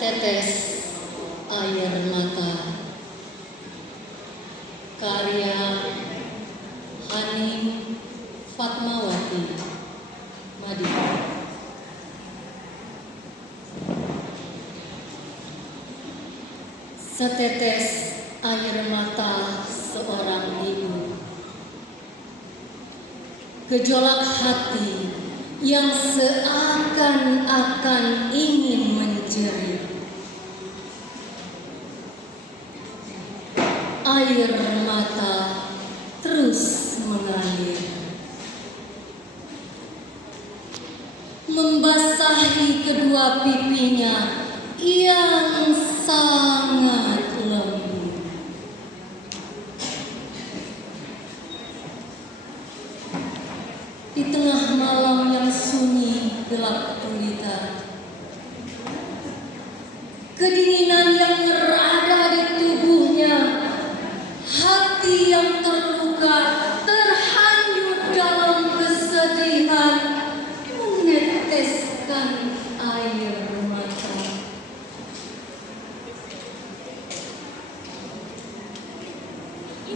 Setetes air mata, karya Haning Fatmawati Madita. Setetes air mata seorang ibu, gejolak hati yang seakan-akan ingin menjerit. Air mata terus mengalir, membasahi kedua pipinya yang sangat lembut. Di tengah malam yang sunyi gelap gulita, kedinginan yang berada di tubuhnya, hati yang terluka, terhanyut dalam kesedihan, meneteskan air mata.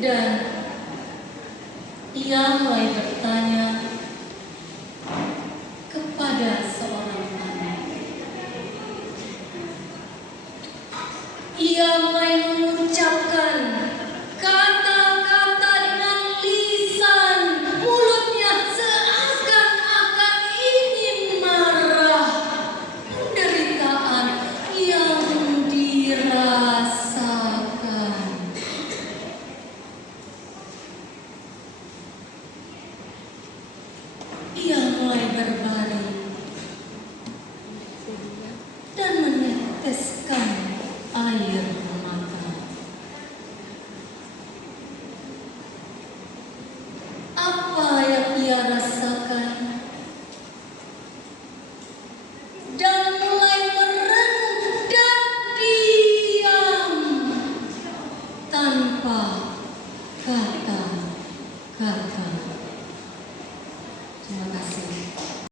Dan ia mulai bertanya kepada seorang anak. Ia mulai mengucapkan kata-kata dengan lisan, mulutnya seakan-akan ingin marah. Penderitaan yang dirasakan. Ia mulai berbaring dan meneteskan air mata. Apa yang ia rasakan? Dan mulai merenung dan diam tanpa kata-kata.